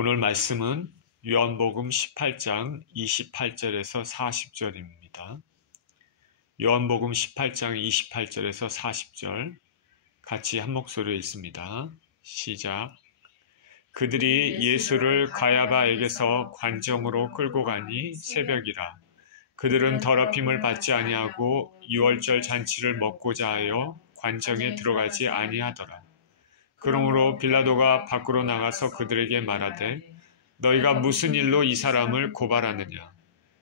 오늘 말씀은 요한복음 18장 28절에서 40절입니다. 요한복음 18장 28절에서 40절 같이 한 목소리로 읽습니다. 시작. 그들이 예수를 가야바에게서 관정으로 끌고 가니 새벽이라. 그들은 더럽힘을 받지 아니하고 유월절 잔치를 먹고자 하여 관정에 들어가지 아니하더라. 그러므로 빌라도가 밖으로 나가서 그들에게 말하되 너희가 무슨 일로 이 사람을 고발하느냐?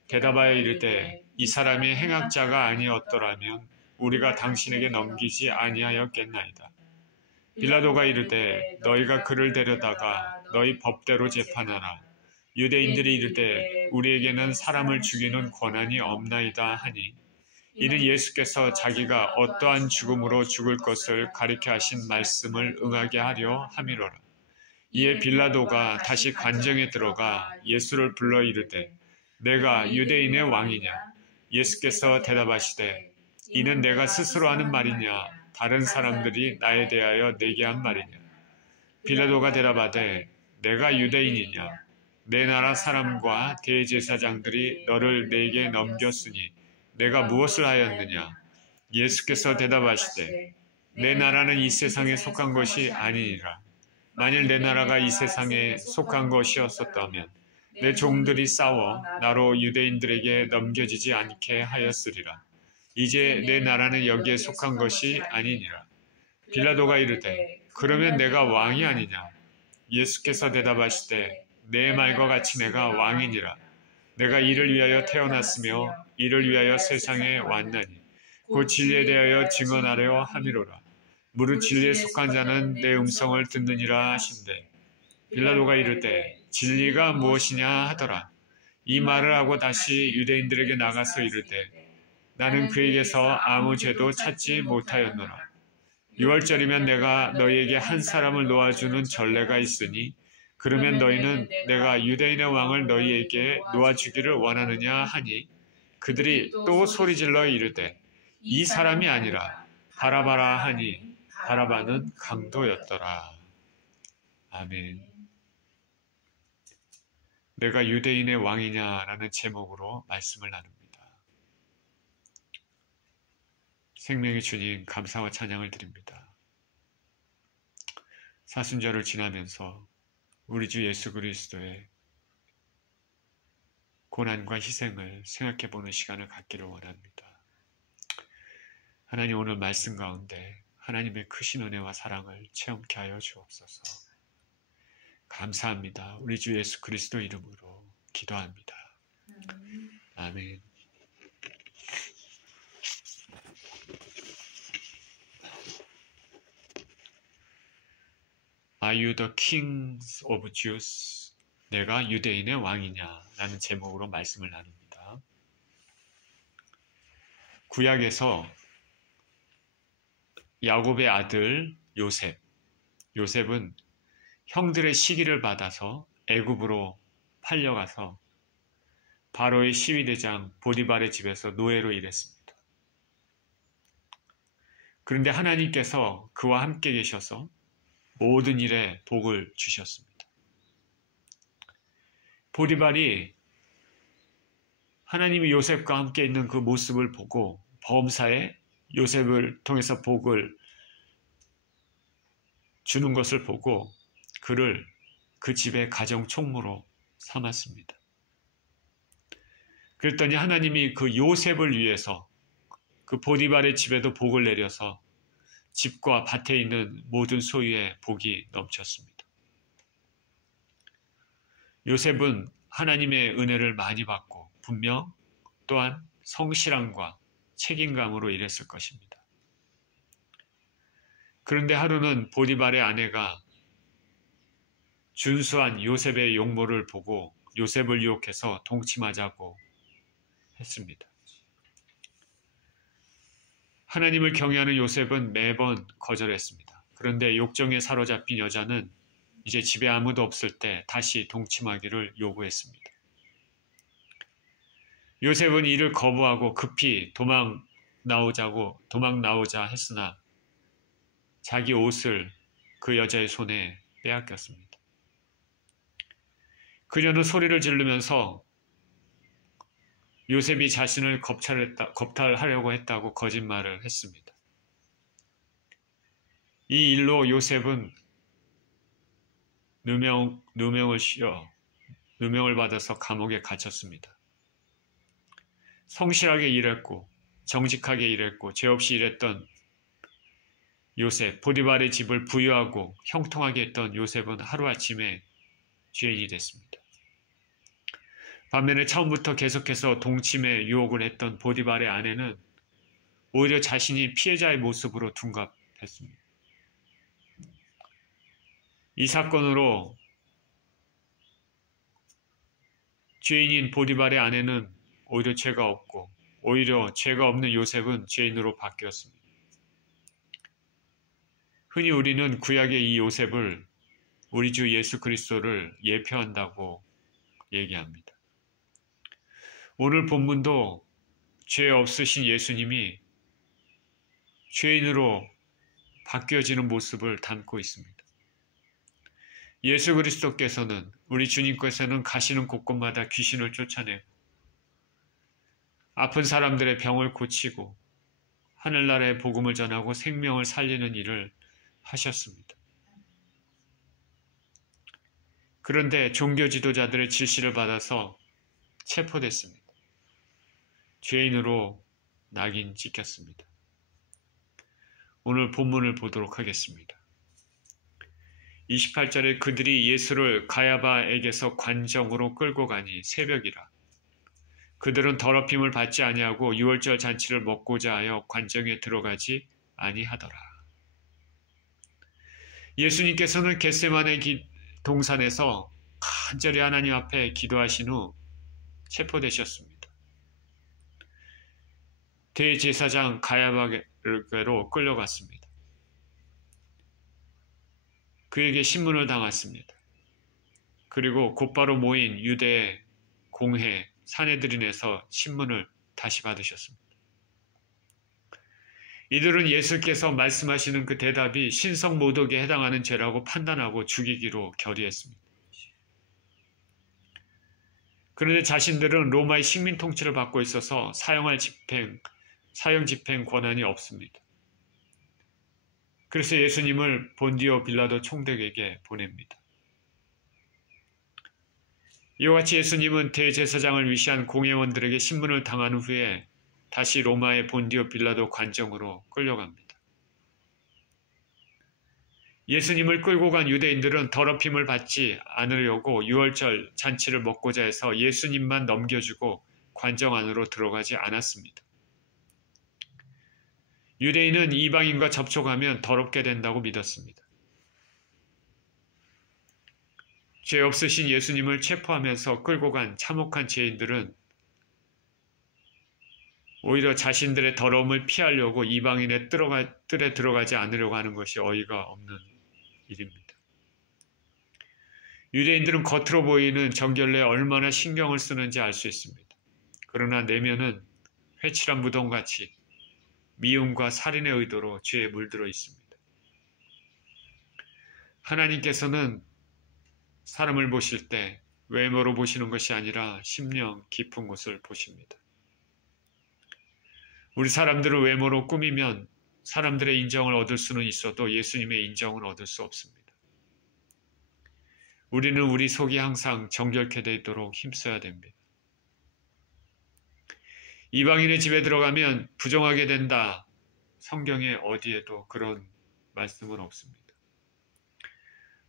대답하여 이르되 이 사람이 행악자가 아니었더라면 우리가 당신에게 넘기지 아니하였겠나이다. 빌라도가 이르되 너희가 그를 데려다가 너희 법대로 재판하라. 유대인들이 이르되 우리에게는 사람을 죽이는 권한이 없나이다 하니 이는 예수께서 자기가 어떠한 죽음으로 죽을 것을 가리켜 하신 말씀을 응하게 하려 함이로라. 이에 빌라도가 다시 관정에 들어가 예수를 불러 이르되 내가 유대인의 왕이냐? 예수께서 대답하시되 이는 내가 스스로 하는 말이냐? 다른 사람들이 나에 대하여 내게 한 말이냐? 빌라도가 대답하되 내가 유대인이냐? 내 나라 사람과 대제사장들이 너를 내게 넘겼으니 내가 무엇을 하였느냐? 예수께서 대답하시되 내 나라는 이 세상에 속한 것이 아니니라. 만일 내 나라가 이 세상에 속한 것이었었다면 내 종들이 싸워 나로 유대인들에게 넘겨지지 않게 하였으리라. 이제 내 나라는 여기에 속한 것이 아니니라. 빌라도가 이르되 그러면 내가 왕이 아니냐? 예수께서 대답하시되 내 말과 같이 내가 왕이니라. 내가 이를 위하여 태어났으며 이를 위하여 세상에 왔나니 곧 진리에 대하여 증언하려 함이로라. 무릇 진리에 속한 자는 내 음성을 듣느니라 하신대. 빌라도가 이르되 진리가 무엇이냐 하더라. 이 말을 하고 다시 유대인들에게 나가서 이르되 나는 그에게서 아무 죄도 찾지 못하였노라. 유월절이면 내가 너희에게 한 사람을 놓아주는 전례가 있으니 그러면 너희는 내가 유대인의 왕을 너희에게 놓아주기를 원하느냐 하니 그들이 또 소리질러 이르되 이 사람이 아니라 바라바라 하니 바라바는 강도였더라. 아멘. 내가 유대인의 왕이냐라는 제목으로 말씀을 나눕니다. 생명의 주님 감사와 찬양을 드립니다. 사순절을 지나면서 우리 주 예수 그리스도의 고난과 희생을 생각해보는 시간을 갖기를 원합니다. 하나님 오늘 말씀 가운데 하나님의 크신 은혜와 사랑을 체험케 하여 주옵소서. 감사합니다. 우리 주 예수 그리스도 이름으로 기도합니다. 아멘. Are you the kings of Jews? 내가 유대인의 왕이냐? 라는 제목으로 말씀을 나눕니다. 구약에서 야곱의 아들 요셉은 형들의 시기를 받아서 애굽으로 팔려가서 바로의 시위대장 보디발의 집에서 노예로 일했습니다. 그런데 하나님께서 그와 함께 계셔서 모든 일에 복을 주셨습니다. 보디발이 하나님이 요셉과 함께 있는 그 모습을 보고 범사에 요셉을 통해서 복을 주는 것을 보고 그를 그 집의 가정 총무로 삼았습니다. 그랬더니 하나님이 그 요셉을 위해서 그 보디발의 집에도 복을 내려서 집과 밭에 있는 모든 소유에 복이 넘쳤습니다. 요셉은 하나님의 은혜를 많이 받고 분명 또한 성실함과 책임감으로 일했을 것입니다. 그런데 하루는 보디발의 아내가 준수한 요셉의 용모를 보고 요셉을 유혹해서 동침하자고 했습니다. 하나님을 경외하는 요셉은 매번 거절했습니다. 그런데 욕정에 사로잡힌 여자는 이제 집에 아무도 없을 때 다시 동침하기를 요구했습니다. 요셉은 이를 거부하고 급히 도망 나오자 했으나 자기 옷을 그 여자의 손에 빼앗겼습니다. 그녀는 소리를 지르면서 요셉이 자신을 겁탈하려고 했다고 거짓말을 했습니다. 이 일로 요셉은 누명을 받아서 감옥에 갇혔습니다. 성실하게 일했고 정직하게 일했고 죄 없이 일했던 요셉, 보디발의 집을 부유하고 형통하게 했던 요셉은 하루아침에 죄인이 됐습니다. 반면에 처음부터 계속해서 동침에 유혹을 했던 보디발의 아내는 오히려 자신이 피해자의 모습으로 둔갑했습니다. 이 사건으로 죄인인 보디발의 아내는 오히려 죄가 없고 오히려 죄가 없는 요셉은 죄인으로 바뀌었습니다. 흔히 우리는 구약의 이 요셉을 우리 주 예수 그리스도를 예표한다고 얘기합니다. 오늘 본문도 죄 없으신 예수님이 죄인으로 바뀌어지는 모습을 담고 있습니다. 예수 그리스도께서는 우리 주님께서는 가시는 곳곳마다 귀신을 쫓아내고 아픈 사람들의 병을 고치고 하늘나라의 복음을 전하고 생명을 살리는 일을 하셨습니다. 그런데 종교 지도자들의 지시를 받아서 체포됐습니다. 죄인으로 낙인 찍혔습니다. 오늘 본문을 보도록 하겠습니다. 28절에 그들이 예수를 가야바에게서 관정으로 끌고 가니 새벽이라. 그들은 더럽힘을 받지 아니하고 유월절 잔치를 먹고자 하여 관정에 들어가지 아니하더라. 예수님께서는 겟세마네 동산에서 간절히 하나님 앞에 기도하신 후 체포되셨습니다. 대제사장 가야바로 끌려갔습니다. 그에게 신문을 당했습니다. 그리고 곧바로 모인 유대 공회 사내들인에서 신문을 다시 받으셨습니다. 이들은 예수께서 말씀하시는 그 대답이 신성모독에 해당하는 죄라고 판단하고 죽이기로 결의했습니다. 그런데 자신들은 로마의 식민 통치를 받고 있어서 사형 집행 권한이 없습니다. 그래서 예수님을 본디오 빌라도 총독에게 보냅니다. 이와 같이 예수님은 대제사장을 위시한 공회원들에게 신문을 당한 후에 다시 로마의 본디오 빌라도 관정으로 끌려갑니다. 예수님을 끌고 간 유대인들은 더럽힘을 받지 않으려고 유월절 잔치를 먹고자 해서 예수님만 넘겨주고 관정 안으로 들어가지 않았습니다. 유대인은 이방인과 접촉하면 더럽게 된다고 믿었습니다. 죄 없으신 예수님을 체포하면서 끌고 간 참혹한 죄인들은 오히려 자신들의 더러움을 피하려고 이방인의 뜰에 들어가지 않으려고 하는 것이 어이가 없는 일입니다. 유대인들은 겉으로 보이는 정결례에 얼마나 신경을 쓰는지 알 수 있습니다. 그러나 내면은 회칠한 무덤같이 미움과 살인의 의도로 죄에 물들어 있습니다. 하나님께서는 사람을 보실 때 외모로 보시는 것이 아니라 심령 깊은 곳을 보십니다. 우리 사람들을 외모로 꾸미면 사람들의 인정을 얻을 수는 있어도 예수님의 인정을 얻을 수 없습니다. 우리는 우리 속이 항상 정결케 되도록 힘써야 됩니다. 이방인의 집에 들어가면 부정하게 된다. 성경에 어디에도 그런 말씀은 없습니다.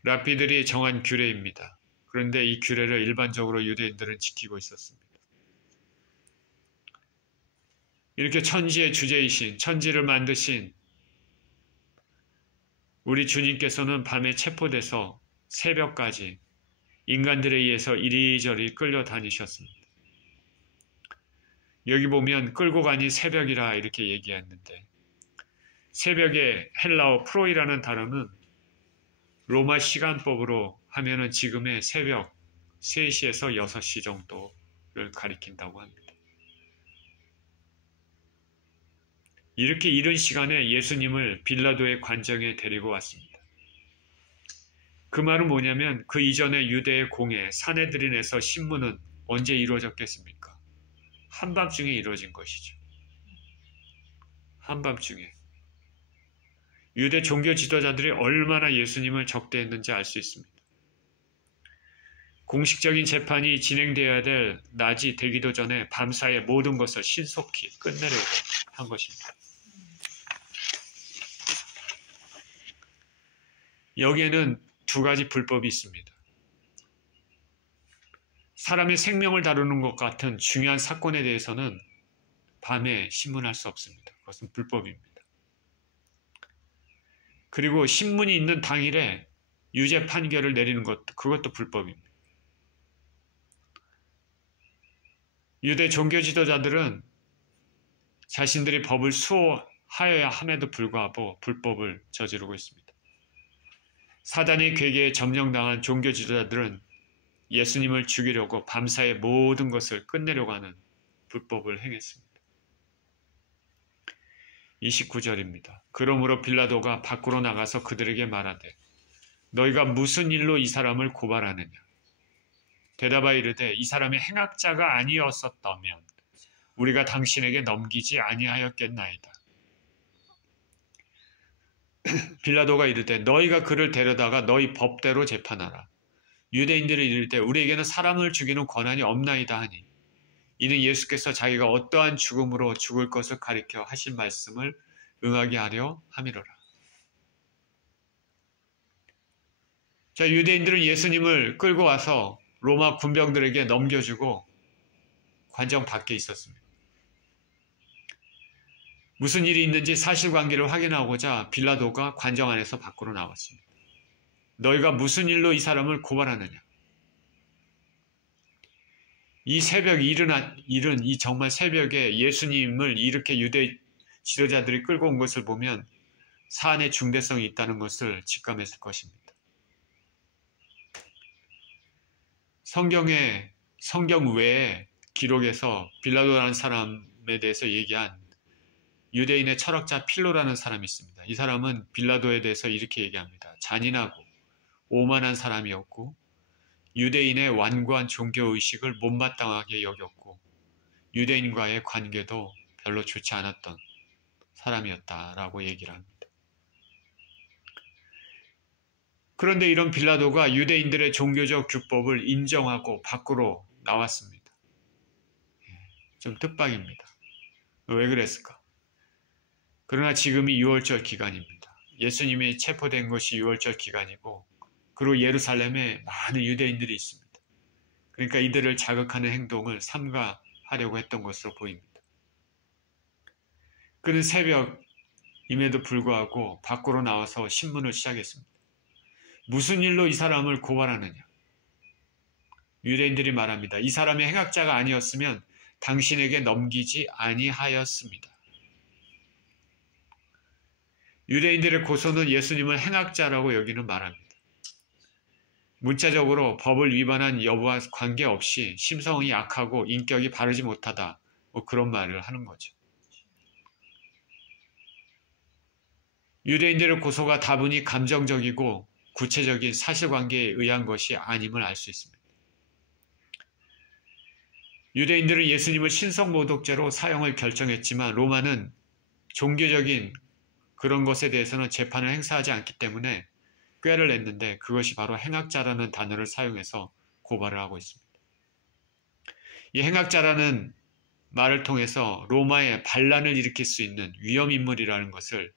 랍비들이 정한 규례입니다. 그런데 이 규례를 일반적으로 유대인들은 지키고 있었습니다. 이렇게 천지의 주제이신, 천지를 만드신 우리 주님께서는 밤에 체포돼서 새벽까지 인간들에 의해서 이리저리 끌려다니셨습니다. 여기 보면 끌고 가니 새벽이라 이렇게 얘기했는데 새벽에 헬라어 프로이라는 단어는 로마 시간법으로 하면은 지금의 새벽 3시에서 6시 정도를 가리킨다고 합니다. 이렇게 이른 시간에 예수님을 빌라도의 관정에 데리고 왔습니다. 그 말은 뭐냐면 그 이전에 유대의 공회 사내들인에서 신문은 언제 이루어졌겠습니까? 한밤중에 이루어진 것이죠. 한밤중에. 유대 종교 지도자들이 얼마나 예수님을 적대했는지 알 수 있습니다. 공식적인 재판이 진행되어야 될 낮이 되기도 전에 밤사이에 모든 것을 신속히 끝내려고 한 것입니다. 여기에는 두 가지 불법이 있습니다. 사람의 생명을 다루는 것 같은 중요한 사건에 대해서는 밤에 신문할 수 없습니다. 그것은 불법입니다. 그리고 신문이 있는 당일에 유죄 판결을 내리는 것, 그것도 불법입니다. 유대 종교 지도자들은 자신들이 법을 수호하여야 함에도 불구하고 불법을 저지르고 있습니다. 사단의 괴계에 점령당한 종교 지도자들은 예수님을 죽이려고 밤사이 모든 것을 끝내려고 하는 불법을 행했습니다. 29절입니다. 그러므로 빌라도가 밖으로 나가서 그들에게 말하되 너희가 무슨 일로 이 사람을 고발하느냐? 대답하여 이르되 이 사람이 행악자가 아니었었다면 우리가 당신에게 넘기지 아니하였겠나이다. 빌라도가 이르되 너희가 그를 데려다가 너희 법대로 재판하라. 유대인들이 이르되 우리에게는 사람을 죽이는 권한이 없나이다 하니 이는 예수께서 자기가 어떠한 죽음으로 죽을 것을 가리켜 하신 말씀을 응하게 하려 함이로라. 자, 유대인들은 예수님을 끌고 와서 로마 군병들에게 넘겨주고 관정 밖에 있었습니다. 무슨 일이 있는지 사실관계를 확인하고자 빌라도가 관정 안에서 밖으로 나왔습니다. 너희가 무슨 일로 이 사람을 고발하느냐? 이 새벽 이른 이 정말 새벽에 예수님을 이렇게 유대 지도자들이 끌고 온 것을 보면 사안의 중대성이 있다는 것을 직감했을 것입니다. 성경 외에 기록에서 빌라도라는 사람에 대해서 얘기한 유대인의 철학자 필로라는 사람이 있습니다. 이 사람은 빌라도에 대해서 이렇게 얘기합니다. 잔인하고 오만한 사람이었고 유대인의 완고한 종교의식을 못마땅하게 여겼고 유대인과의 관계도 별로 좋지 않았던 사람이었다라고 얘기를 합니다. 그런데 이런 빌라도가 유대인들의 종교적 규법을 인정하고 밖으로 나왔습니다. 좀 뜻밖입니다. 왜 그랬을까? 그러나 지금이 유월절 기간입니다. 예수님이 체포된 것이 유월절 기간이고 그리고 예루살렘에 많은 유대인들이 있습니다. 그러니까 이들을 자극하는 행동을 삼가하려고 했던 것으로 보입니다. 그는 새벽임에도 불구하고 밖으로 나와서 신문을 시작했습니다. 무슨 일로 이 사람을 고발하느냐? 유대인들이 말합니다. 이 사람이 행악자가 아니었으면 당신에게 넘기지 아니하였습니다. 유대인들의 고소는 예수님을 행악자라고 여기는 말합니다. 문자적으로 법을 위반한 여부와 관계없이 심성이 약하고 인격이 바르지 못하다 그런 말을 하는 거죠. 유대인들의 고소가 다분히 감정적이고 구체적인 사실관계에 의한 것이 아님을 알 수 있습니다. 유대인들은 예수님을 신성모독죄로 사형을 결정했지만 로마는 종교적인 그런 것에 대해서는 재판을 행사하지 않기 때문에 꾀를 냈는데 그것이 바로 행악자라는 단어를 사용해서 고발을 하고 있습니다. 이 행악자라는 말을 통해서 로마에 반란을 일으킬 수 있는 위험인물이라는 것을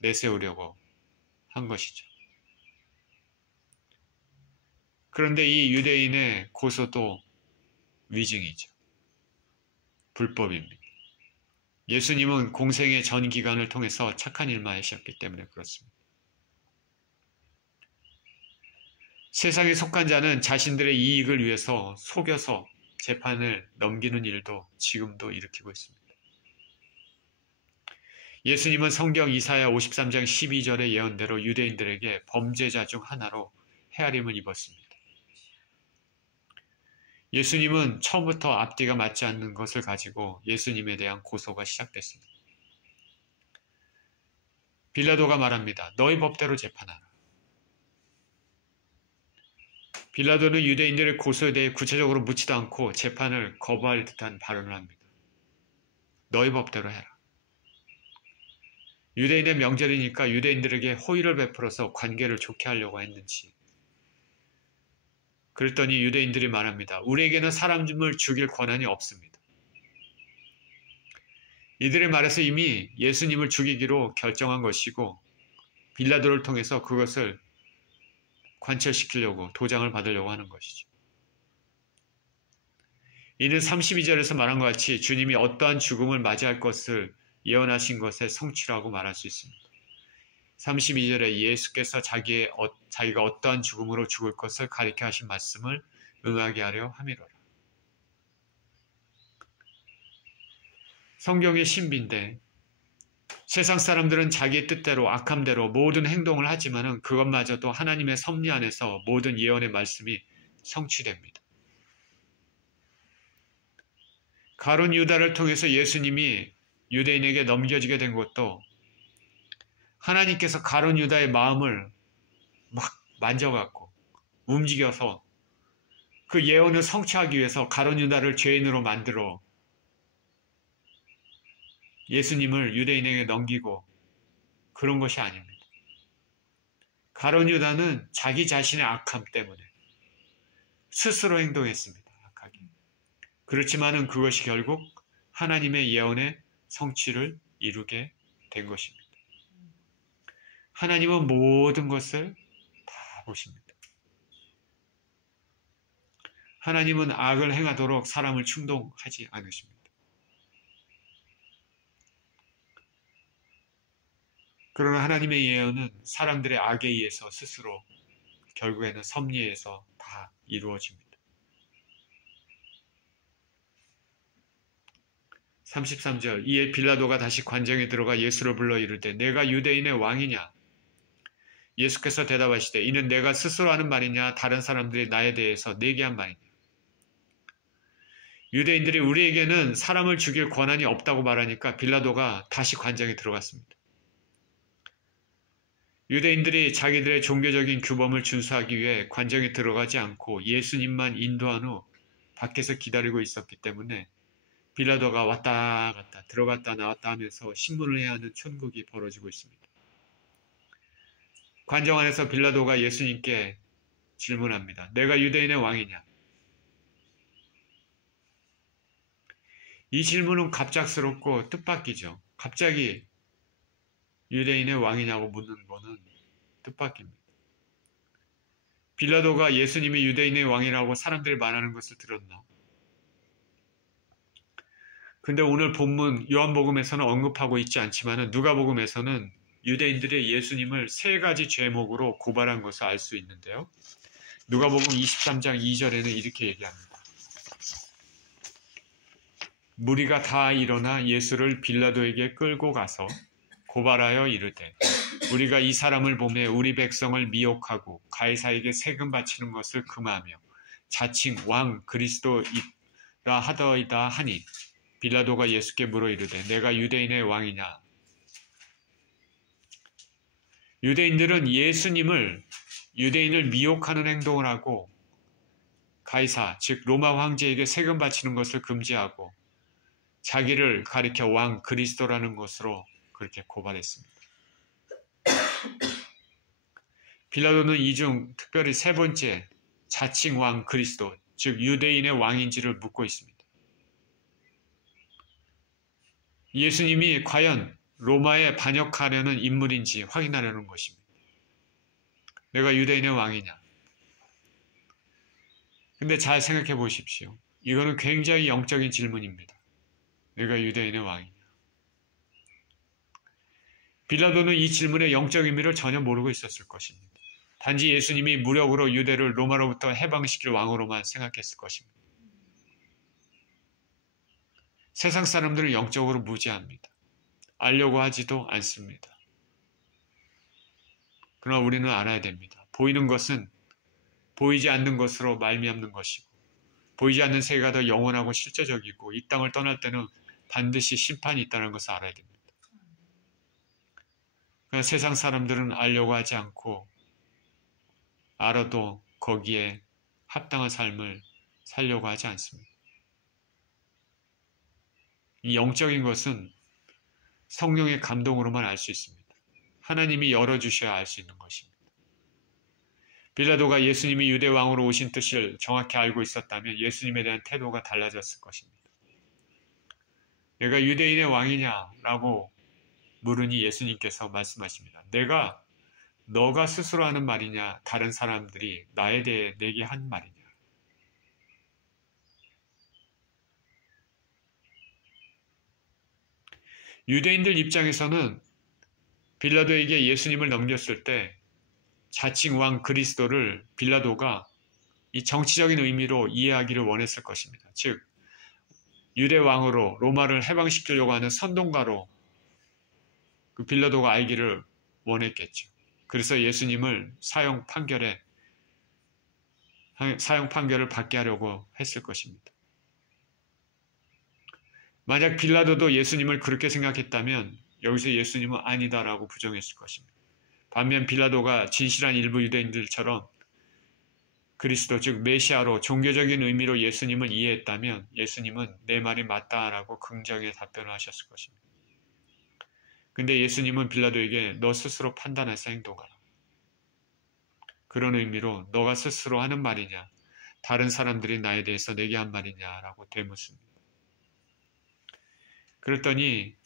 내세우려고 한 것이죠. 그런데 이 유대인의 고소도 위증이죠. 불법입니다. 예수님은 공생의 전 기간을 통해서 착한 일만 하셨기 때문에 그렇습니다. 세상에 속한 자는 자신들의 이익을 위해서 속여서 재판을 넘기는 일도 지금도 일으키고 있습니다. 예수님은 성경 이사야 53장 12절의 예언대로 유대인들에게 범죄자 중 하나로 헤아림을 입었습니다. 예수님은 처음부터 앞뒤가 맞지 않는 것을 가지고 예수님에 대한 고소가 시작됐습니다. 빌라도가 말합니다. 너희 법대로 재판하라. 빌라도는 유대인들의 고소에 대해 구체적으로 묻지도 않고 재판을 거부할 듯한 발언을 합니다. 너희 법대로 해라. 유대인의 명절이니까 유대인들에게 호의를 베풀어서 관계를 좋게 하려고 했는지. 그랬더니 유대인들이 말합니다. 우리에게는 사람을 죽일 권한이 없습니다. 이들의 말에서 이미 예수님을 죽이기로 결정한 것이고 빌라도를 통해서 그것을 관철시키려고 도장을 받으려고 하는 것이죠. 이는 32절에서 말한 것 같이 주님이 어떠한 죽음을 맞이할 것을 예언하신 것의 성취라고 말할 수 있습니다. 32절에 예수께서 자기가 어떠한 죽음으로 죽을 것을 가리켜 하신 말씀을 응하게 하려 함이로라. 성경의 신비인데 세상 사람들은 자기의 뜻대로 악함대로 모든 행동을 하지만은 그것마저도 하나님의 섭리 안에서 모든 예언의 말씀이 성취됩니다. 가룟 유다를 통해서 예수님이 유대인에게 넘겨지게 된 것도 하나님께서 가룟 유다의 마음을 막 만져갖고 움직여서 그 예언을 성취하기 위해서 가룟 유다를 죄인으로 만들어 예수님을 유대인에게 넘기고 그런 것이 아닙니다. 가룟 유다는 자기 자신의 악함 때문에 스스로 행동했습니다. 악하게. 그렇지만은 그것이 결국 하나님의 예언의 성취를 이루게 된 것입니다. 하나님은 모든 것을 다 보십니다. 하나님은 악을 행하도록 사람을 충동하지 않으십니다. 그러나 하나님의 예언은 사람들의 악에 의해서 스스로 결국에는 섭리에서 다 이루어집니다. 33절 이에 빌라도가 다시 관정에 들어가 예수를 불러 이르되 내가 유대인의 왕이냐? 예수께서 대답하시되 이는 내가 스스로 하는 말이냐 다른 사람들이 나에 대해서 내게 한 말이냐? 유대인들이 우리에게는 사람을 죽일 권한이 없다고 말하니까 빌라도가 다시 관정에 들어갔습니다. 유대인들이 자기들의 종교적인 규범을 준수하기 위해 관정에 들어가지 않고 예수님만 인도한 후 밖에서 기다리고 있었기 때문에 빌라도가 왔다 갔다 들어갔다 나왔다 하면서 신문을 해야 하는 천국이 벌어지고 있습니다. 관정 안에서 빌라도가 예수님께 질문합니다. 내가 유대인의 왕이냐? 이 질문은 갑작스럽고 뜻밖이죠. 갑자기 유대인의 왕이냐고 묻는 거는 뜻밖입니다. 빌라도가 예수님이 유대인의 왕이라고 사람들이 말하는 것을 들었나? 근데 오늘 본문 요한복음에서는 언급하고 있지 않지만 누가복음에서는 유대인들이 예수님을 세 가지 죄목으로 고발한 것을 알 수 있는데요. 누가복음 23장 2절에는 이렇게 얘기합니다. 무리가 다 일어나 예수를 빌라도에게 끌고 가서 고발하여 이르되 우리가 이 사람을 보매 우리 백성을 미혹하고 가이사에게 세금 바치는 것을 금하며 자칭 왕 그리스도이라 하더이다 하니 빌라도가 예수께 물어 이르되 내가 유대인의 왕이냐? 유대인들은 유대인을 미혹하는 행동을 하고 가이사 즉 로마 황제에게 세금 바치는 것을 금지하고 자기를 가리켜 왕 그리스도라는 것으로 그렇게 고발했습니다. 빌라도는 이 중 특별히 세 번째 자칭 왕 그리스도 즉 유대인의 왕인지를 묻고 있습니다. 예수님이 과연 로마에 반역하려는 인물인지 확인하려는 것입니다. 내가 유대인의 왕이냐? 근데 잘 생각해 보십시오. 이거는 굉장히 영적인 질문입니다. 내가 유대인의 왕이냐? 빌라도는 이 질문의 영적 의미를 전혀 모르고 있었을 것입니다. 단지 예수님이 무력으로 유대를 로마로부터 해방시킬 왕으로만 생각했을 것입니다. 세상 사람들은 영적으로 무지합니다. 알려고 하지도 않습니다. 그러나 우리는 알아야 됩니다. 보이는 것은 보이지 않는 것으로 말미암는 것이고 보이지 않는 세계가 더 영원하고 실제적이고 이 땅을 떠날 때는 반드시 심판이 있다는 것을 알아야 됩니다. 그러나 세상 사람들은 알려고 하지 않고 알아도 거기에 합당한 삶을 살려고 하지 않습니다. 이 영적인 것은 성령의 감동으로만 알 수 있습니다. 하나님이 열어주셔야 알 수 있는 것입니다. 빌라도가 예수님이 유대 왕으로 오신 뜻을 정확히 알고 있었다면 예수님에 대한 태도가 달라졌을 것입니다. 내가 유대인의 왕이냐라고 물으니 예수님께서 말씀하십니다. 너가 스스로 하는 말이냐, 다른 사람들이 나에 대해 내게 한 말이냐. 유대인들 입장에서는 빌라도에게 예수님을 넘겼을 때 자칭 왕 그리스도를 빌라도가 이 정치적인 의미로 이해하기를 원했을 것입니다. 즉 유대 왕으로 로마를 해방시키려고 하는 선동가로 그 빌라도가 알기를 원했겠죠. 그래서 예수님을 사형 판결을 받게 하려고 했을 것입니다. 만약 빌라도도 예수님을 그렇게 생각했다면 여기서 예수님은 아니다라고 부정했을 것입니다. 반면 빌라도가 진실한 일부 유대인들처럼 그리스도 즉 메시아로 종교적인 의미로 예수님을 이해했다면 예수님은 내 말이 맞다라고 긍정의 답변을 하셨을 것입니다. 근데 예수님은 빌라도에게 너 스스로 판단해서 행동하라. 그런 의미로 너가 스스로 하는 말이냐, 다른 사람들이 나에 대해서 내게 한 말이냐라고 되묻습니다. 그랬더니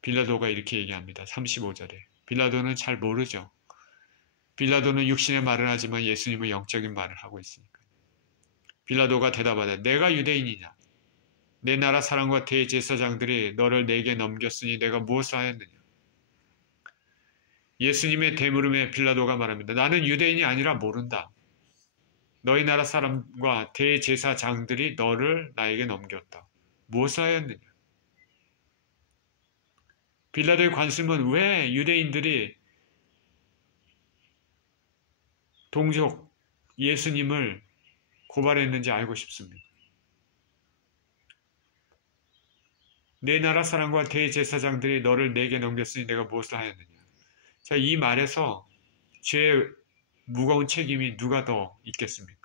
빌라도가 이렇게 얘기합니다. 35절에. 빌라도는 잘 모르죠. 빌라도는 육신의 말을 하지만 예수님은 영적인 말을 하고 있으니까. 빌라도가 대답하되 내가 유대인이냐? 내 나라 사람과 대제사장들이 너를 내게 넘겼으니 내가 무엇을 하였느냐? 예수님의 대물음에 빌라도가 말합니다. 나는 유대인이 아니라 모른다. 너희 나라 사람과 대제사장들이 너를 나에게 넘겼다. 무엇을 하였느냐? 빌라도의 관심은 왜 유대인들이 동족 예수님을 고발했는지 알고 싶습니다. 내 나라 사람과 대제사장들이 너를 내게 넘겼으니 내가 무엇을 하였느냐. 자, 이 말에서 죄의 무거운 책임이 누가 더 있겠습니까?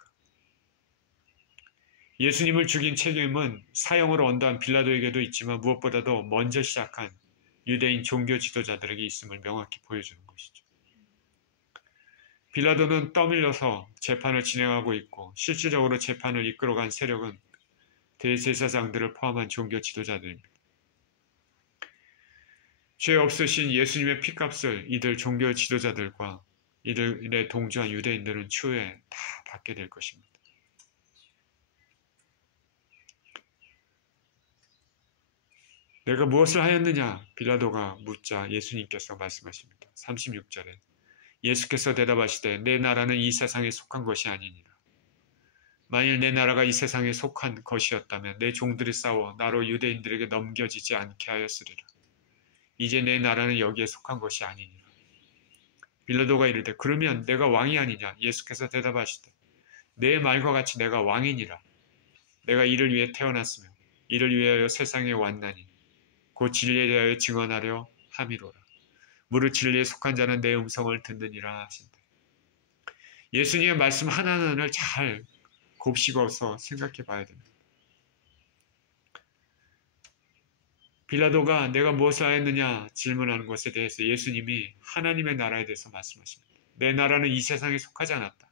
예수님을 죽인 책임은 사형으로 언도한 빌라도에게도 있지만 무엇보다도 먼저 시작한 유대인 종교 지도자들에게 있음을 명확히 보여주는 것이죠. 빌라도는 떠밀려서 재판을 진행하고 있고 실질적으로 재판을 이끌어간 세력은 대제사장들을 포함한 종교 지도자들입니다. 죄 없으신 예수님의 피값을 이들 종교 지도자들과 이들의 동조한 유대인들은 추후에 다 받게 될 것입니다. 내가 무엇을 하였느냐? 빌라도가 묻자 예수님께서 말씀하십니다. 36절에 예수께서 대답하시되 내 나라는 이 세상에 속한 것이 아니니라. 만일 내 나라가 이 세상에 속한 것이었다면 내 종들이 싸워 나로 유대인들에게 넘겨지지 않게 하였으리라. 이제 내 나라는 여기에 속한 것이 아니니라. 빌라도가 이르되 그러면 내가 왕이 아니냐? 예수께서 대답하시되 내 말과 같이 내가 왕이니라. 내가 이를 위해 태어났으며 이를 위하여 세상에 왔나니 곧 진리에 대하여 증언하려 함이로라. 무릇 진리에 속한 자는 내 음성을 듣느니라 하신다. 예수님의 말씀 하나하나를 잘 곱씹어서 생각해 봐야 됩니다. 빌라도가 내가 무엇을 하였느냐 질문하는 것에 대해서 예수님이 하나님의 나라에 대해서 말씀하십니다. 내 나라는 이 세상에 속하지 않았다.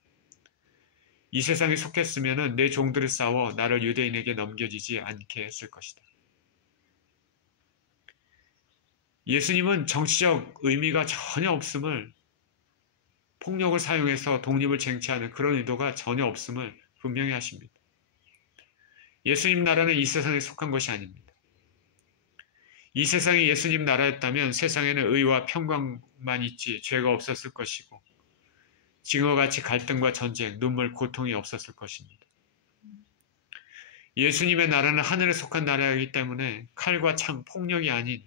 이 세상에 속했으면 내 종들을 싸워 나를 유대인에게 넘겨지지 않게 했을 것이다. 예수님은 정치적 의미가 전혀 없음을, 폭력을 사용해서 독립을 쟁취하는 그런 의도가 전혀 없음을 분명히 하십니다. 예수님 나라는 이 세상에 속한 것이 아닙니다. 이 세상이 예수님 나라였다면 세상에는 의와 평강만 있지 죄가 없었을 것이고 징어같이 갈등과 전쟁, 눈물, 고통이 없었을 것입니다. 예수님의 나라는 하늘에 속한 나라이기 때문에 칼과 창, 폭력이 아닌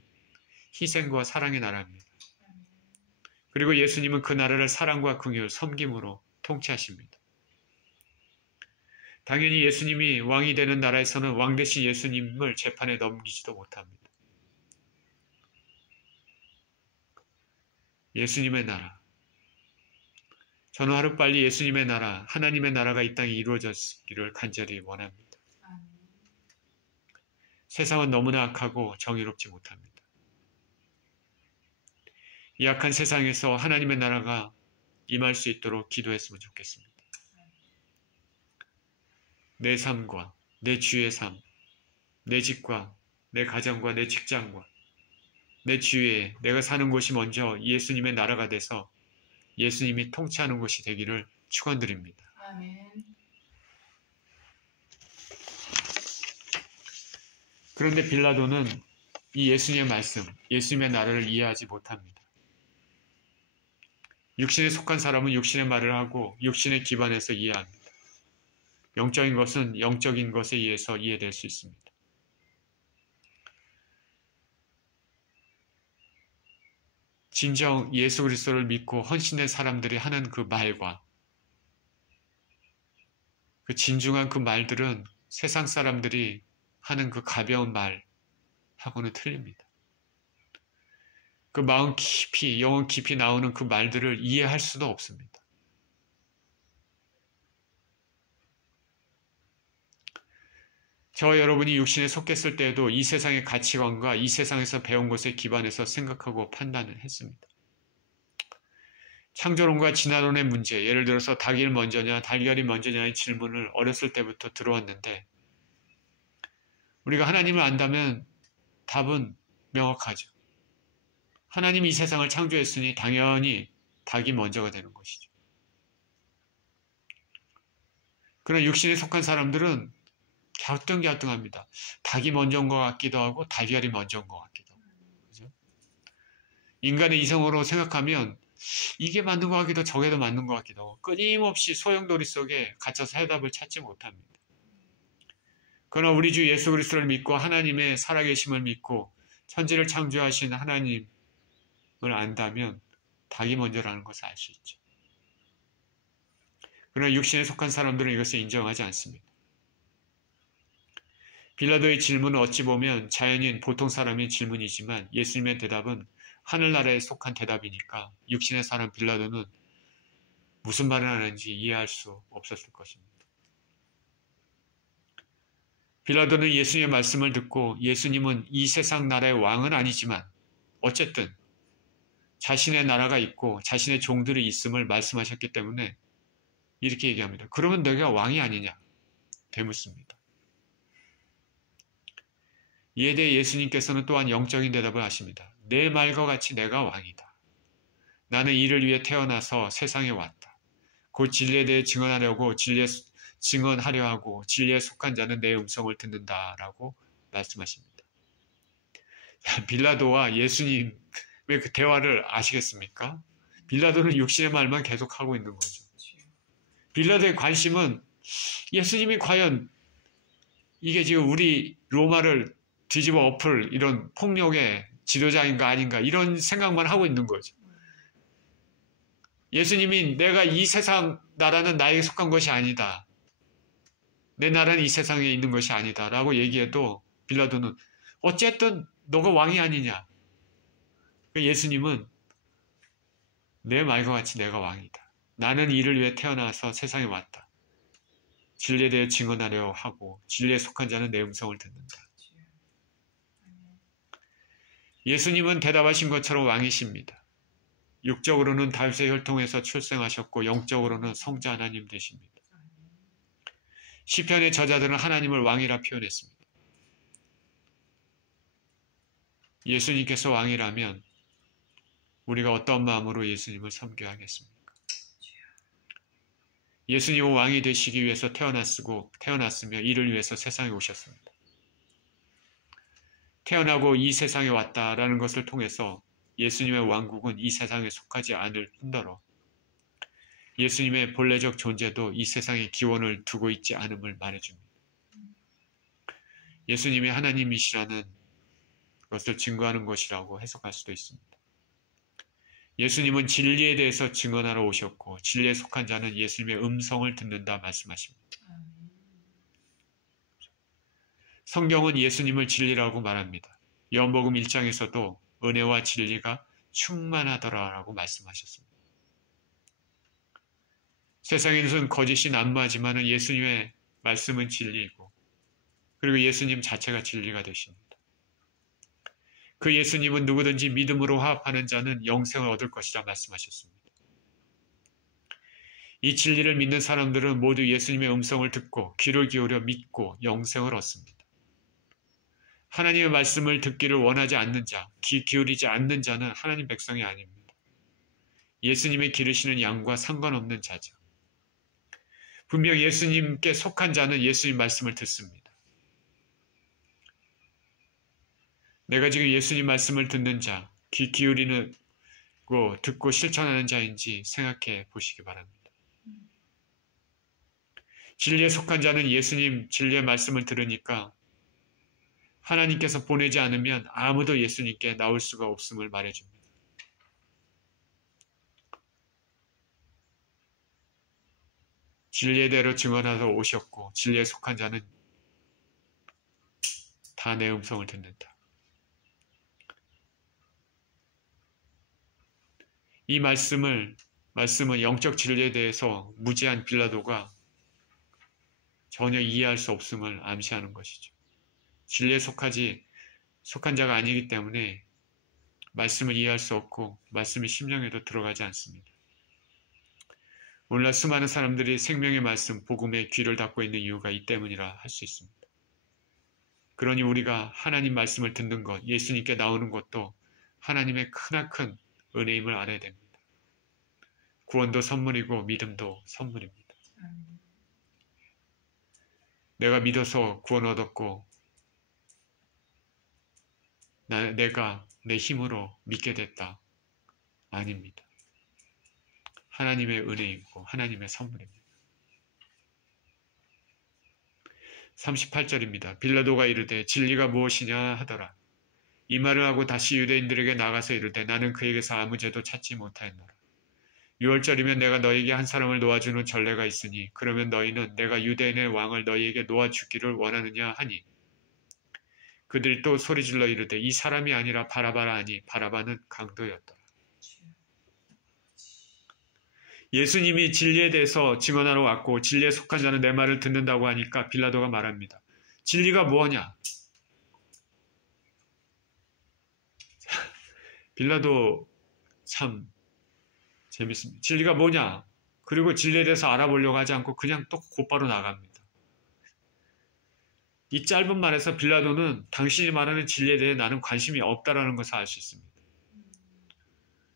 희생과 사랑의 나라입니다. 그리고 예수님은 그 나라를 사랑과 긍휼, 섬김으로 통치하십니다. 당연히 예수님이 왕이 되는 나라에서는 왕 대신 예수님을 재판에 넘기지도 못합니다. 예수님의 나라. 저는 하루빨리 예수님의 나라, 하나님의 나라가 이 땅에 이루어졌기를 간절히 원합니다. 세상은 너무나 악하고 정의롭지 못합니다. 이 악한 세상에서 하나님의 나라가 임할 수 있도록 기도했으면 좋겠습니다. 내 삶과 내 주의 삶, 내 집과 내 가정과 내 직장과 내 주위에 내가 사는 곳이 먼저 예수님의 나라가 돼서 예수님이 통치하는 곳이 되기를 축원드립니다. 아멘. 그런데 빌라도는 이 예수님의 말씀, 예수님의 나라를 이해하지 못합니다. 육신에 속한 사람은 육신의 말을 하고 육신에 기반해서 이해합니다. 영적인 것은 영적인 것에 의해서 이해될 수 있습니다. 진정 예수 그리스도를 믿고 헌신된 사람들이 하는 그 말과 그 진중한 그 말들은 세상 사람들이 하는 그 가벼운 말하고는 틀립니다. 그 마음 깊이, 영혼 깊이 나오는 그 말들을 이해할 수도 없습니다. 저와 여러분이 육신에 속했을 때에도 이 세상의 가치관과 이 세상에서 배운 것에 기반해서 생각하고 판단을 했습니다. 창조론과 진화론의 문제, 예를 들어서 닭이 먼저냐 달걀이 먼저냐의 질문을 어렸을 때부터 들어왔는데 우리가 하나님을 안다면 답은 명확하죠. 하나님이 이 세상을 창조했으니 당연히 닭이 먼저가 되는 것이죠. 그러나 육신에 속한 사람들은 갸우뚱갸우뚱합니다. 닭이 먼저인 것 같기도 하고 달걀이 먼저인 것 같기도 하고. 그죠? 인간의 이성으로 생각하면 이게 맞는 것 같기도 저게도 맞는 것 같기도 하고 끊임없이 소용돌이 속에 갇혀서 해답을 찾지 못합니다. 그러나 우리 주 예수 그리스도를 믿고 하나님의 살아계심을 믿고 천지를 창조하신 하나님을 안다면 닭이 먼저라는 것을 알 수 있죠. 그러나 육신에 속한 사람들은 이것을 인정하지 않습니다. 빌라도의 질문은 어찌 보면 자연인 보통 사람의 질문이지만 예수님의 대답은 하늘나라에 속한 대답이니까 육신의 사람 빌라도는 무슨 말을 하는지 이해할 수 없었을 것입니다. 빌라도는 예수님의 말씀을 듣고 예수님은 이 세상 나라의 왕은 아니지만 어쨌든 자신의 나라가 있고 자신의 종들이 있음을 말씀하셨기 때문에 이렇게 얘기합니다. 그러면 내가 왕이 아니냐? 되묻습니다. 이에 대해 예수님께서는 또한 영적인 대답을 하십니다. 내 말과 같이 내가 왕이다. 나는 이를 위해 태어나서 세상에 왔다. 곧 진리에 대해 증언하려고 증언하려 하고 진리에 속한 자는 내 음성을 듣는다라고 말씀하십니다. 빌라도와 예수님의 그 대화를 아시겠습니까? 빌라도는 육신의 말만 계속하고 있는 거죠. 빌라도의 관심은 예수님이 과연 이게 지금 우리 로마를 뒤집어 엎을 이런 폭력의 지도자인가 아닌가 이런 생각만 하고 있는 거죠. 예수님이 내가 이 세상 나라는 나에게 속한 것이 아니다. 내 나라는 이 세상에 있는 것이 아니다. 라고 얘기해도 빌라도는 어쨌든 너가 왕이 아니냐. 예수님은 내 말과 같이 내가 왕이다. 나는 이를 위해 태어나서 세상에 왔다. 진리에 대해 증언하려 하고 진리에 속한 자는 내 음성을 듣는다. 예수님은 대답하신 것처럼 왕이십니다. 육적으로는 다윗의 혈통에서 출생하셨고 영적으로는 성자 하나님 되십니다. 시편의 저자들은 하나님을 왕이라 표현했습니다. 예수님께서 왕이라면 우리가 어떤 마음으로 예수님을 섬겨야 하겠습니까? 예수님은 왕이 되시기 위해서 태어났으며 이를 위해서 세상에 오셨습니다. 태어나고 이 세상에 왔다라는 것을 통해서 예수님의 왕국은 이 세상에 속하지 않을 뿐더러 예수님의 본래적 존재도 이 세상에 기원을 두고 있지 않음을 말해줍니다. 예수님이 하나님이시라는 것을 증거하는 것이라고 해석할 수도 있습니다. 예수님은 진리에 대해서 증언하러 오셨고 진리에 속한 자는 예수님의 음성을 듣는다 말씀하십니다. 성경은 예수님을 진리라고 말합니다. 요한복음 1장에서도 은혜와 진리가 충만하더라라고 말씀하셨습니다. 세상에는 거짓이 난무하지만 예수님의 말씀은 진리이고 그리고 예수님 자체가 진리가 되십니다. 그 예수님은 누구든지 믿음으로 화합하는 자는 영생을 얻을 것이라 말씀하셨습니다. 이 진리를 믿는 사람들은 모두 예수님의 음성을 듣고 귀를 기울여 믿고 영생을 얻습니다. 하나님의 말씀을 듣기를 원하지 않는 자, 귀 기울이지 않는 자는 하나님 백성이 아닙니다. 예수님의 기르시는 양과 상관없는 자죠. 분명 예수님께 속한 자는 예수님 말씀을 듣습니다. 내가 지금 예수님 말씀을 듣는 자, 귀 기울이는 거 듣고 실천하는 자인지 생각해 보시기 바랍니다. 진리에 속한 자는 예수님 진리의 말씀을 들으니까 하나님께서 보내지 않으면 아무도 예수님께 나올 수가 없음을 말해줍니다. 진리의 대로 증언하러 오셨고 진리에 속한 자는 다 내 음성을 듣는다. 이 말씀은 영적 진리에 대해서 무지한 빌라도가 전혀 이해할 수 없음을 암시하는 것이죠. 진리에 속한 자가 아니기 때문에 말씀을 이해할 수 없고 말씀이 심령에도 들어가지 않습니다. 오늘날 수많은 사람들이 생명의 말씀, 복음에 귀를 닫고 있는 이유가 이 때문이라 할 수 있습니다. 그러니 우리가 하나님 말씀을 듣는 것, 예수님께 나오는 것도 하나님의 크나큰 은혜임을 알아야 됩니다. 구원도 선물이고 믿음도 선물입니다. 내가 믿어서 구원 얻었고 내가 내 힘으로 믿게 됐다. 아닙니다. 하나님의 은혜이고 하나님의 선물입니다. 38절입니다. 빌라도가 이르되 진리가 무엇이냐 하더라. 이 말을 하고 다시 유대인들에게 나가서 이르되 나는 그에게서 아무 죄도 찾지 못하였노라. 6월절이면 내가 너에게 한 사람을 놓아주는 전례가 있으니 그러면 너희는 내가 유대인의 왕을 너희에게 놓아주기를 원하느냐 하니 그들이 또 소리질러 이르되 이 사람이 아니라 바라바라 하니 바라바는 강도였더라. 예수님이 진리에 대해서 증언하러 왔고 진리에 속한 자는 내 말을 듣는다고 하니까 빌라도가 말합니다. 진리가 뭐냐? 빌라도 참 재밌습니다. 진리가 뭐냐? 그리고 진리에 대해서 알아보려고 하지 않고 그냥 또 곧바로 나갑니다. 이 짧은 말에서 빌라도는 당신이 말하는 진리에 대해 나는 관심이 없다라는 것을 알 수 있습니다.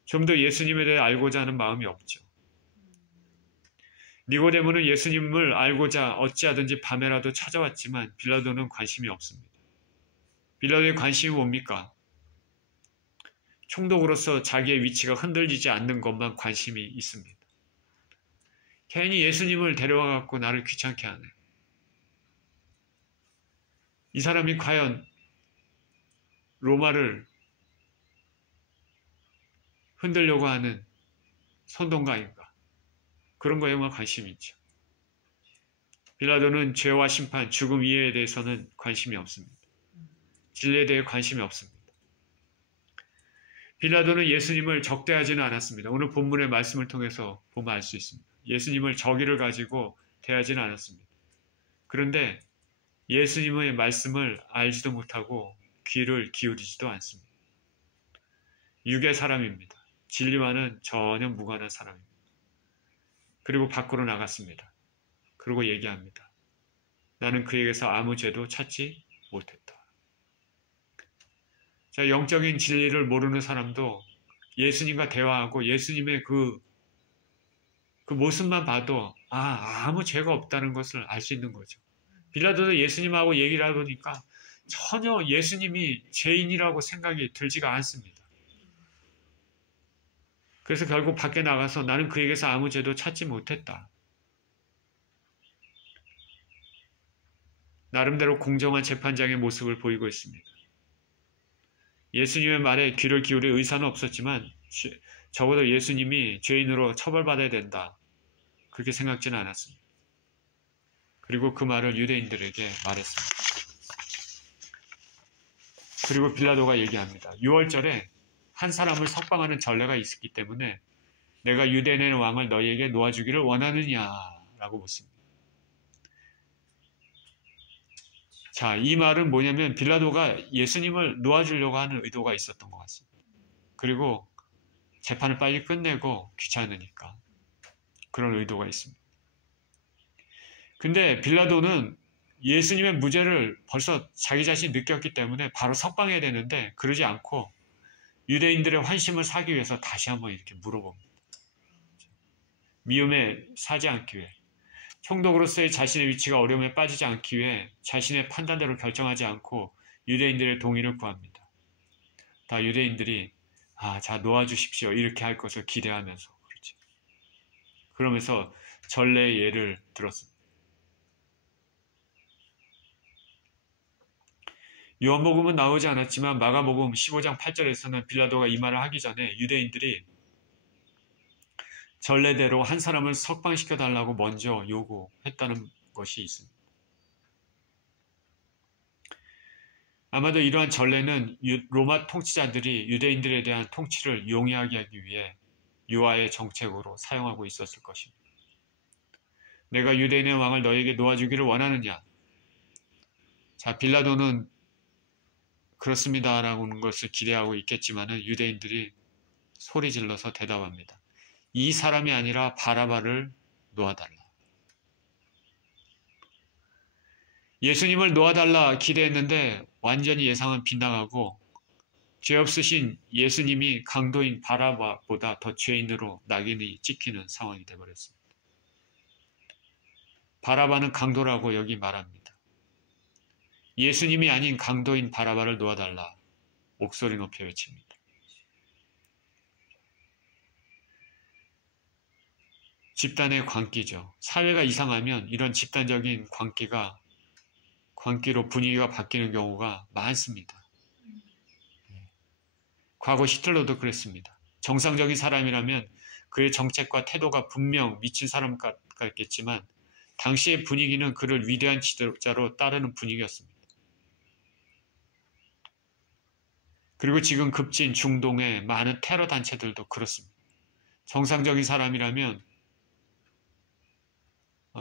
좀 더 예수님에 대해 알고자 하는 마음이 없죠. 니고데모는 예수님을 알고자 어찌하든지 밤에라도 찾아왔지만 빌라도는 관심이 없습니다. 빌라도의 관심이 뭡니까? 총독으로서 자기의 위치가 흔들리지 않는 것만 관심이 있습니다. 괜히 예수님을 데려와 갖고 나를 귀찮게 하네. 이 사람이 과연 로마를 흔들려고 하는 선동가인가? 그런 거에만 관심이 있죠. 빌라도는 죄와 심판, 죽음 이해에 대해서는 관심이 없습니다. 진리에 대해 관심이 없습니다. 빌라도는 예수님을 적대하지는 않았습니다. 오늘 본문의 말씀을 통해서 보면 알 수 있습니다. 예수님을 적의를 가지고 대하지는 않았습니다. 그런데 예수님의 말씀을 알지도 못하고 귀를 기울이지도 않습니다. 육의 사람입니다. 진리와는 전혀 무관한 사람입니다. 그리고 밖으로 나갔습니다. 그리고 얘기합니다. 나는 그에게서 아무 죄도 찾지 못했다. 자, 영적인 진리를 모르는 사람도 예수님과 대화하고 예수님의 그 모습만 봐도 아무 죄가 없다는 것을 알 수 있는 거죠. 빌라도도 예수님하고 얘기를 해보니까 전혀 예수님이 죄인이라고 생각이 들지가 않습니다. 그래서 결국 밖에 나가서 나는 그에게서 아무 죄도 찾지 못했다. 나름대로 공정한 재판장의 모습을 보이고 있습니다. 예수님의 말에 귀를 기울일 의사는 없었지만 적어도 예수님이 죄인으로 처벌받아야 된다. 그렇게 생각지는 않았습니다. 그리고 그 말을 유대인들에게 말했습니다. 그리고 빌라도가 얘기합니다. 6월절에 한 사람을 석방하는 전례가 있었기 때문에 내가 유대인의 왕을 너희에게 놓아주기를 원하느냐? 라고 묻습니다. 자, 이 말은 뭐냐면 빌라도가 예수님을 놓아주려고 하는 의도가 있었던 것 같습니다. 그리고 재판을 빨리 끝내고 귀찮으니까 그런 의도가 있습니다. 근데 빌라도는 예수님의 무죄를 벌써 자기 자신이 느꼈기 때문에 바로 석방해야 되는데 그러지 않고 유대인들의 환심을 사기 위해서 다시 한번 이렇게 물어봅니다. 미움에 사지 않기 위해, 총독으로서의 자신의 위치가 어려움에 빠지지 않기 위해 자신의 판단대로 결정하지 않고 유대인들의 동의를 구합니다. 다 유대인들이 자 놓아주십시오 이렇게 할 것을 기대하면서 그렇죠. 그러면서 전례의 예를 들었습니다. 요한복음은 나오지 않았지만 마가복음 15장 8절에서는 빌라도가 이 말을 하기 전에 유대인들이 전례대로 한 사람을 석방시켜 달라고 먼저 요구했다는 것이 있습니다. 아마도 이러한 전례는 로마 통치자들이 유대인들에 대한 통치를 용이하게 하기 위해 유아의 정책으로 사용하고 있었을 것입니다. 내가 유대인의 왕을 너에게 놓아주기를 원하느냐? 자, 빌라도는 그렇습니다라는 것을 기대하고 있겠지만은 유대인들이 소리 질러서 대답합니다. 이 사람이 아니라 바라바를 놓아달라. 예수님을 놓아달라 기대했는데 완전히 예상은 빗나가고 죄 없으신 예수님이 강도인 바라바보다 더 죄인으로 낙인이 찍히는 상황이 되어버렸습니다. 바라바는 강도라고 여기 말합니다. 예수님이 아닌 강도인 바라바를 놓아달라. 목소리 높여 외칩니다. 집단의 광기죠. 사회가 이상하면 이런 집단적인 광기로 분위기가 바뀌는 경우가 많습니다. 과거 히틀러도 그랬습니다. 정상적인 사람이라면 그의 정책과 태도가 분명 미친 사람 같겠지만 당시의 분위기는 그를 위대한 지도자로 따르는 분위기였습니다. 그리고 지금 급진 중동의 많은 테러 단체들도 그렇습니다. 정상적인 사람이라면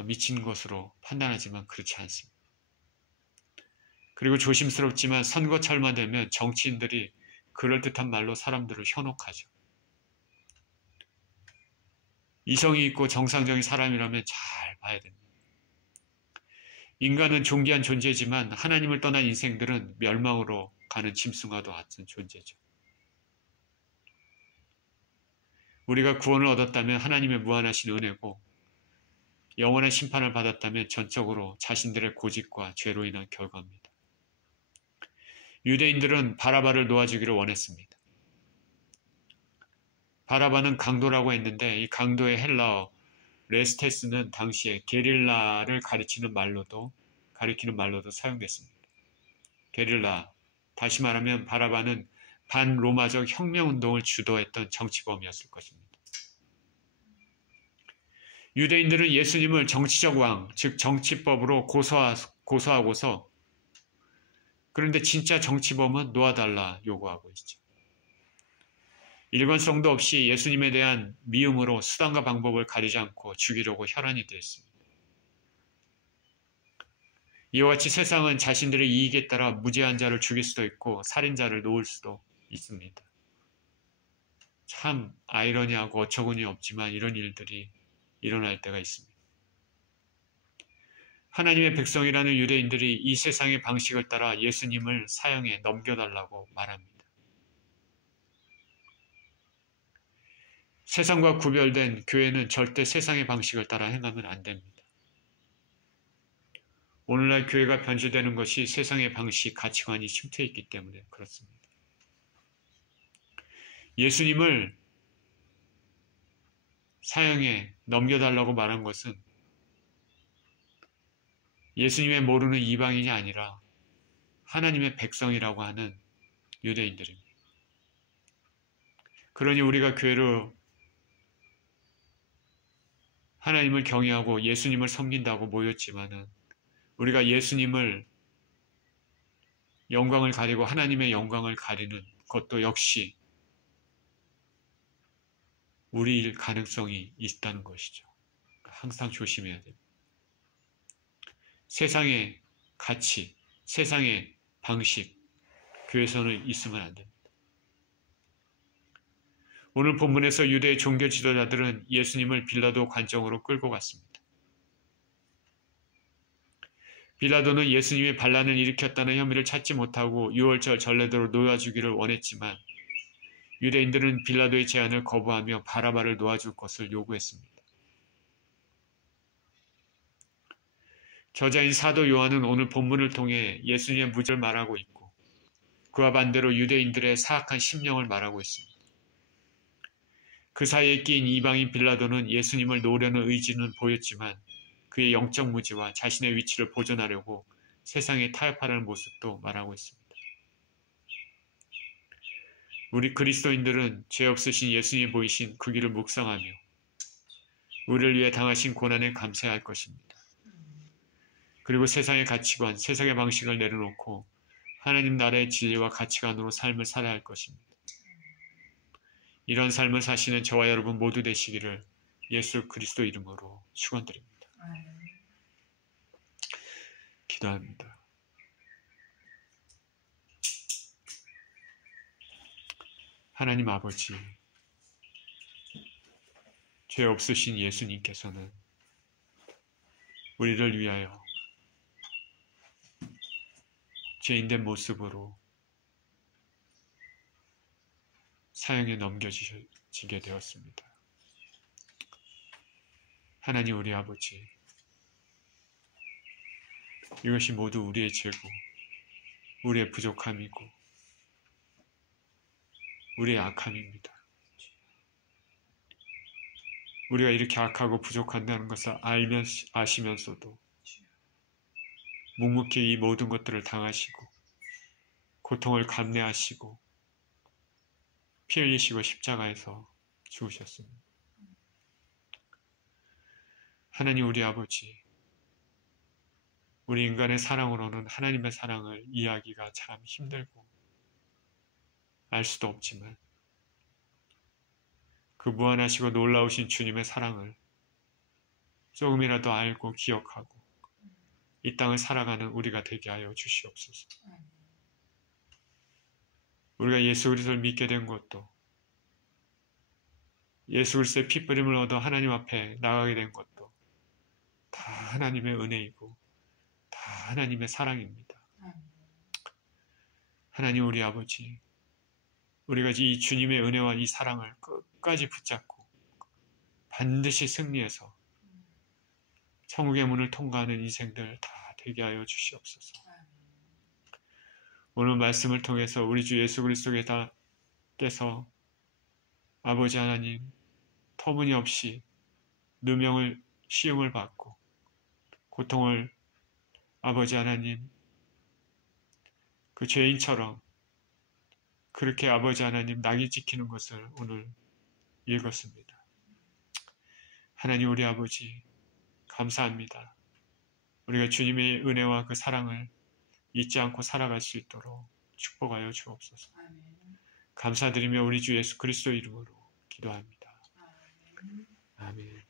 미친 것으로 판단하지만 그렇지 않습니다. 그리고 조심스럽지만 선거철만 되면 정치인들이 그럴듯한 말로 사람들을 현혹하죠. 이성이 있고 정상적인 사람이라면 잘 봐야 됩니다. 인간은 존귀한 존재지만 하나님을 떠난 인생들은 멸망으로 가는 짐승과도 같은 존재죠. 우리가 구원을 얻었다면 하나님의 무한하신 은혜고 영원한 심판을 받았다면 전적으로 자신들의 고집과 죄로 인한 결과입니다. 유대인들은 바라바를 놓아주기를 원했습니다. 바라바는 강도라고 했는데 이 강도의 헬라어 레스테스는 당시에 게릴라를 가리키는 말로도 사용됐습니다. 게릴라, 다시 말하면 바라바는 반로마적 혁명운동을 주도했던 정치범이었을 것입니다. 유대인들은 예수님을 정치적 왕, 즉 정치법으로 고소하고서 그런데 진짜 정치범은 놓아달라 요구하고 있죠. 일관성도 없이 예수님에 대한 미움으로 수단과 방법을 가리지 않고 죽이려고 혈안이 되었습니다. 이와 같이 세상은 자신들의 이익에 따라 무죄한 자를 죽일 수도 있고 살인자를 놓을 수도 있습니다. 참 아이러니하고 어처구니 없지만 이런 일들이 일어날 때가 있습니다. 하나님의 백성이라는 유대인들이 이 세상의 방식을 따라 예수님을 사형에 넘겨달라고 말합니다. 세상과 구별된 교회는 절대 세상의 방식을 따라 행하면 안 됩니다. 오늘날 교회가 변질되는 것이 세상의 방식, 가치관이 침투해 있기 때문에 그렇습니다. 예수님을 사형에 넘겨달라고 말한 것은 예수님의 모르는 이방인이 아니라 하나님의 백성이라고 하는 유대인들입니다. 그러니 우리가 교회로 하나님을 경외하고 예수님을 섬긴다고 모였지만은 우리가 예수님을 영광을 가리고 하나님의 영광을 가리는 것도 역시 우리일 가능성이 있다는 것이죠. 항상 조심해야 됩니다. 세상의 가치, 세상의 방식, 교회에서는 있으면 안 됩니다. 오늘 본문에서 유대의 종교 지도자들은 예수님을 빌라도 관정으로 끌고 갔습니다. 빌라도는 예수님이 반란을 일으켰다는 혐의를 찾지 못하고 유월절 전례대로 놓아주기를 원했지만 유대인들은 빌라도의 제안을 거부하며 바라바를 놓아줄 것을 요구했습니다. 저자인 사도 요한은 오늘 본문을 통해 예수님의 무죄를 말하고 있고 그와 반대로 유대인들의 사악한 심령을 말하고 있습니다. 그 사이에 끼인 이방인 빌라도는 예수님을 놓으려는 의지는 보였지만 그의 영적 무지와 자신의 위치를 보존하려고 세상에 타협하려는 모습도 말하고 있습니다. 우리 그리스도인들은 죄 없으신 예수님이 보이신 그 길을 묵상하며 우리를 위해 당하신 고난에 감사해야 할 것입니다. 그리고 세상의 가치관, 세상의 방식을 내려놓고 하나님 나라의 진리와 가치관으로 삶을 살아야 할 것입니다. 이런 삶을 사시는 저와 여러분 모두 되시기를 예수 그리스도 이름으로 축원드립니다. 기도합니다. 하나님 아버지, 죄 없으신 예수님께서는 우리를 위하여 죄인된 모습으로 사형에 넘겨지게 되었습니다. 하나님 우리 아버지, 이것이 모두 우리의 죄고 우리의 부족함이고 우리의 악함입니다. 우리가 이렇게 악하고 부족한다는 것을 아시면서도 묵묵히 이 모든 것들을 당하시고 고통을 감내하시고 피 흘리시고 십자가에서 죽으셨습니다. 하나님 우리 아버지, 우리 인간의 사랑으로는 하나님의 사랑을 이해하기가 참 힘들고 알 수도 없지만 그 무한하시고 놀라우신 주님의 사랑을 조금이라도 알고 기억하고 이 땅을 살아가는 우리가 되게 하여 주시옵소서. 우리가 예수 그리스도를 믿게 된 것도 예수 그리스도의 피뿌림을 얻어 하나님 앞에 나가게 된 것도 다 하나님의 은혜이고 다 하나님의 사랑입니다. 하나님 우리 아버지, 우리가 이 주님의 은혜와 이 사랑을 끝까지 붙잡고 반드시 승리해서 천국의 문을 통과하는 인생들 다 되게 하여 주시옵소서. 오늘 말씀을 통해서 우리 주 예수 그리스도께서 아버지 하나님 터무니없이 누명을 시험을 받고 고통을 아버지 하나님 그 죄인처럼 그렇게 아버지 하나님 낙이 찍히는 것을 오늘 읽었습니다. 하나님 우리 아버지 감사합니다. 우리가 주님의 은혜와 그 사랑을 잊지 않고 살아갈 수 있도록 축복하여 주옵소서. 감사드리며 우리 주 예수 그리스도 이름으로 기도합니다. 아멘.